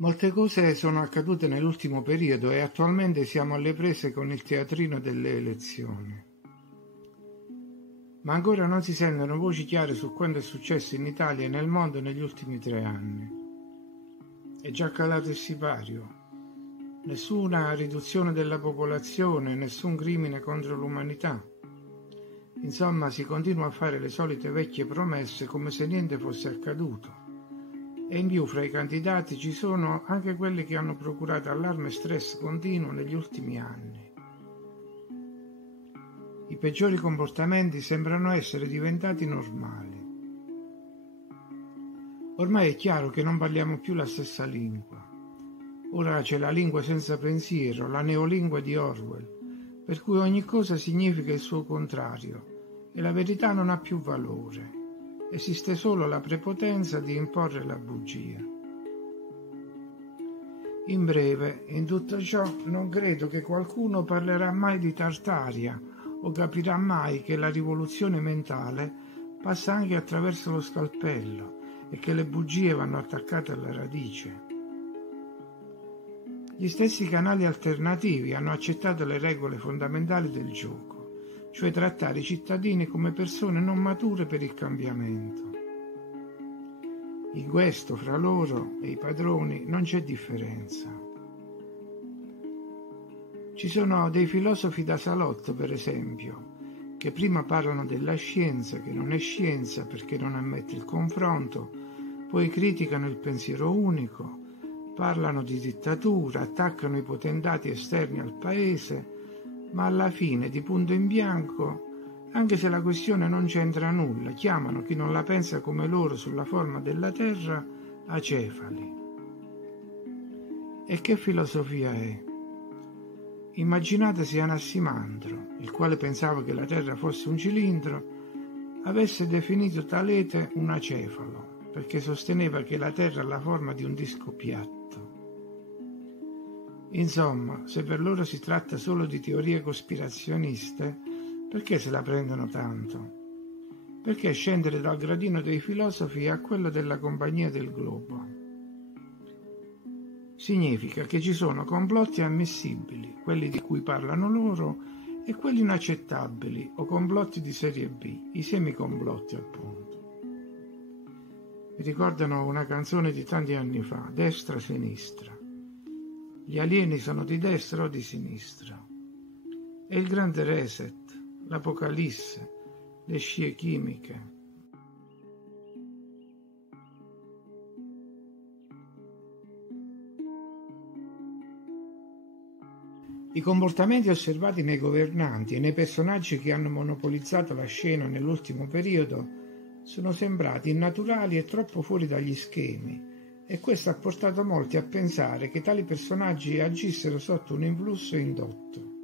Molte cose sono accadute nell'ultimo periodo e attualmente siamo alle prese con il teatrino delle elezioni. Ma ancora non si sentono voci chiare su quanto è successo in Italia e nel mondo negli ultimi 3 anni. È già calato il sipario. Nessuna riduzione della popolazione, nessun crimine contro l'umanità. Insomma, si continua a fare le solite vecchie promesse come se niente fosse accaduto. E in più fra i candidati ci sono anche quelli che hanno procurato allarme e stress continuo negli ultimi anni. I peggiori comportamenti sembrano essere diventati normali. Ormai è chiaro che non parliamo più la stessa lingua. Ora c'è la lingua senza pensiero, la neolingua di Orwell, per cui ogni cosa significa il suo contrario e la verità non ha più valore. Esiste solo la prepotenza di imporre la bugia. In breve, in tutto ciò non credo che qualcuno parlerà mai di Tartaria o capirà mai che la rivoluzione mentale passa anche attraverso lo scalpello e che le bugie vanno attaccate alla radice. Gli stessi canali alternativi hanno accettato le regole fondamentali del gioco, cioè trattare i cittadini come persone non mature per il cambiamento. In questo, fra loro e i padroni, non c'è differenza. Ci sono dei filosofi da salotto, per esempio, che prima parlano della scienza, che non è scienza perché non ammette il confronto, poi criticano il pensiero unico, parlano di dittatura, attaccano i potentati esterni al paese, ma alla fine, di punto in bianco, anche se la questione non c'entra nulla, chiamano chi non la pensa come loro sulla forma della terra acefali. E che filosofia è? Immaginate se Anassimandro, il quale pensava che la terra fosse un cilindro, avesse definito Talete un acefalo, perché sosteneva che la terra ha la forma di un disco piatto. Insomma, se per loro si tratta solo di teorie cospirazioniste, perché se la prendono tanto? Perché scendere dal gradino dei filosofi a quello della compagnia del globo? Significa che ci sono complotti ammissibili, quelli di cui parlano loro, e quelli inaccettabili, o complotti di serie B, i semicomplotti appunto. Mi ricordano una canzone di tanti anni fa, Destra-Sinistra. Gli alieni sono di destra o di sinistra? È il grande reset, l'apocalisse, le scie chimiche. I comportamenti osservati nei governanti e nei personaggi che hanno monopolizzato la scena nell'ultimo periodo sono sembrati innaturali e troppo fuori dagli schemi, e questo ha portato molti a pensare che tali personaggi agissero sotto un influsso indotto.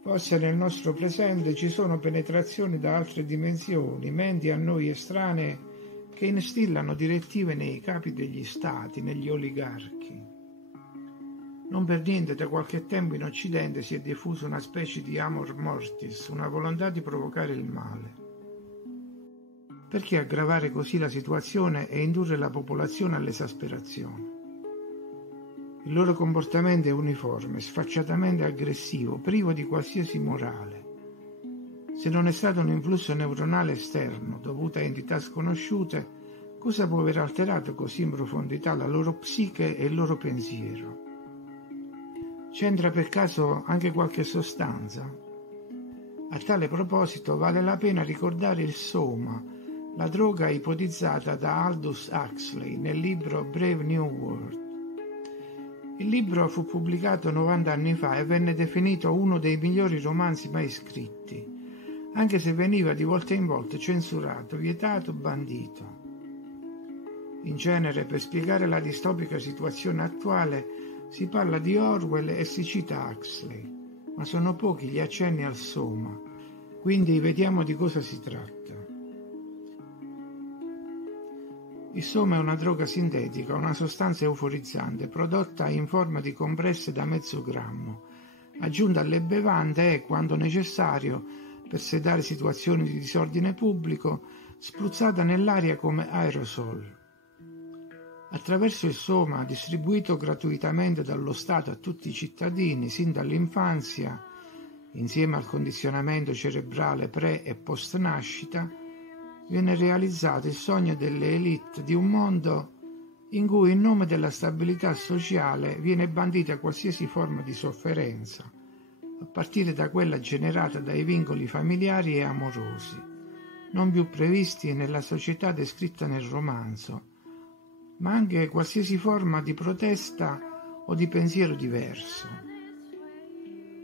Forse nel nostro presente ci sono penetrazioni da altre dimensioni, menti a noi estranee che instillano direttive nei capi degli stati, negli oligarchi. Non per niente da qualche tempo in Occidente si è diffusa una specie di amor mortis, una volontà di provocare il male. Perché aggravare così la situazione e indurre la popolazione all'esasperazione? Il loro comportamento è uniforme, sfacciatamente aggressivo, privo di qualsiasi morale. Se non è stato un influsso neuronale esterno, dovuto a entità sconosciute, cosa può aver alterato così in profondità la loro psiche e il loro pensiero? C'entra per caso anche qualche sostanza? A tale proposito vale la pena ricordare il soma, la droga ipotizzata da Aldous Huxley nel libro Brave New World. Il libro fu pubblicato 90 anni fa e venne definito uno dei migliori romanzi mai scritti, anche se veniva di volta in volta censurato, vietato, bandito. In genere, per spiegare la distopica situazione attuale, si parla di Orwell e si cita Huxley, ma sono pochi gli accenni al soma, quindi vediamo di cosa si tratta. Il soma è una droga sintetica, una sostanza euforizzante prodotta in forma di compresse da mezzo grammo, aggiunta alle bevande e, quando necessario, per sedare situazioni di disordine pubblico, spruzzata nell'aria come aerosol. Attraverso il soma, distribuito gratuitamente dallo Stato a tutti i cittadini sin dall'infanzia, insieme al condizionamento cerebrale pre- e post-nascita, viene realizzato il sogno delle élite di un mondo in cui in nome della stabilità sociale viene bandita qualsiasi forma di sofferenza, a partire da quella generata dai vincoli familiari e amorosi, non più previsti nella società descritta nel romanzo, ma anche qualsiasi forma di protesta o di pensiero diverso.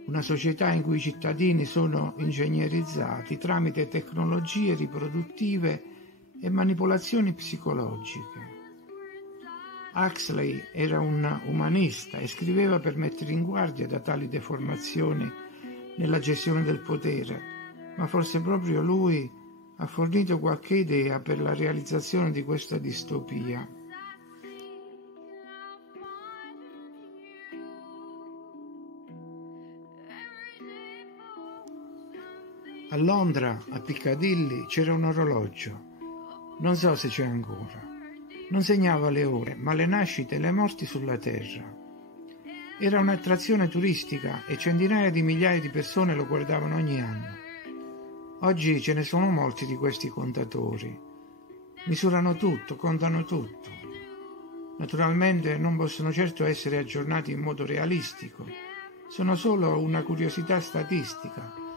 Una società in cui i cittadini sono ingegnerizzati tramite tecnologie riproduttive e manipolazioni psicologiche. Huxley era un umanista e scriveva per mettere in guardia da tali deformazioni nella gestione del potere, ma forse proprio lui ha fornito qualche idea per la realizzazione di questa distopia. A Londra, a Piccadilly, c'era un orologio, non so se c'è ancora. Non segnava le ore, ma le nascite e le morti sulla terra. Era un'attrazione turistica e centinaia di migliaia di persone lo guardavano ogni anno. Oggi ce ne sono molti di questi contatori. Misurano tutto, contano tutto. Naturalmente non possono certo essere aggiornati in modo realistico. Sono solo una curiosità statistica.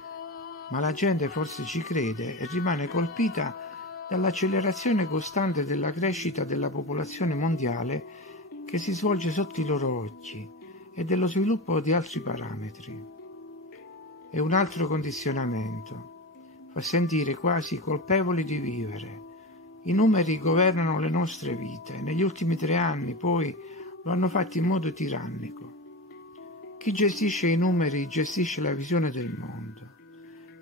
Ma la gente forse ci crede e rimane colpita dall'accelerazione costante della crescita della popolazione mondiale che si svolge sotto i loro occhi e dello sviluppo di altri parametri. È un altro condizionamento. Fa sentire quasi colpevoli di vivere. I numeri governano le nostre vite. Negli ultimi 3 anni, poi, lo hanno fatto in modo tirannico. Chi gestisce i numeri gestisce la visione del mondo.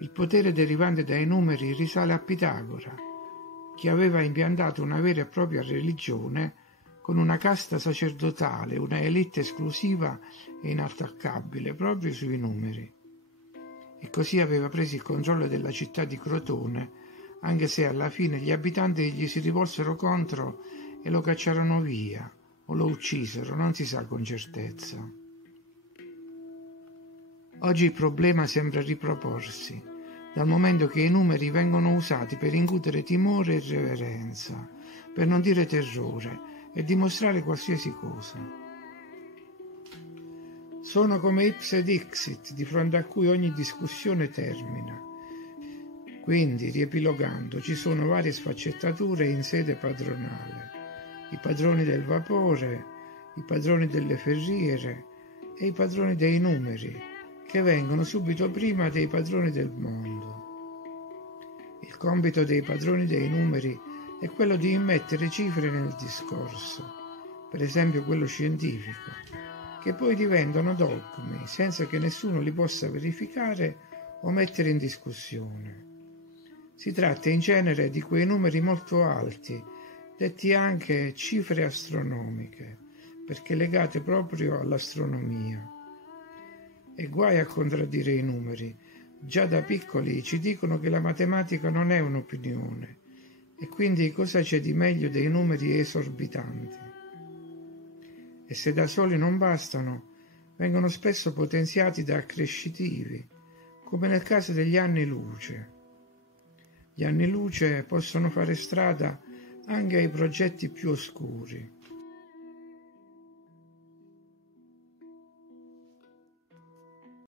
Il potere derivante dai numeri risale a Pitagora, che aveva impiantato una vera e propria religione con una casta sacerdotale, una élite esclusiva e inattaccabile proprio sui numeri. E così aveva preso il controllo della città di Crotone, anche se alla fine gli abitanti gli si rivolsero contro e lo cacciarono via o lo uccisero, non si sa con certezza. Oggi il problema sembra riproporsi, dal momento che i numeri vengono usati per incutere timore e reverenza, per non dire terrore, e dimostrare qualsiasi cosa. Sono come ipse dixit, di fronte a cui ogni discussione termina. Quindi, riepilogando, ci sono varie sfaccettature in sede padronale. I padroni del vapore, i padroni delle ferriere e i padroni dei numeri, che vengono subito prima dei padroni del mondo. Il compito dei padroni dei numeri è quello di immettere cifre nel discorso, per esempio quello scientifico, che poi diventano dogmi senza che nessuno li possa verificare o mettere in discussione. Si tratta in genere di quei numeri molto alti, detti anche cifre astronomiche, perché legate proprio all'astronomia. E guai a contraddire i numeri. Già da piccoli ci dicono che la matematica non è un'opinione, e quindi cosa c'è di meglio dei numeri esorbitanti? E se da soli non bastano, vengono spesso potenziati da accrescitivi, come nel caso degli anni luce. Gli anni luce possono fare strada anche ai progetti più oscuri.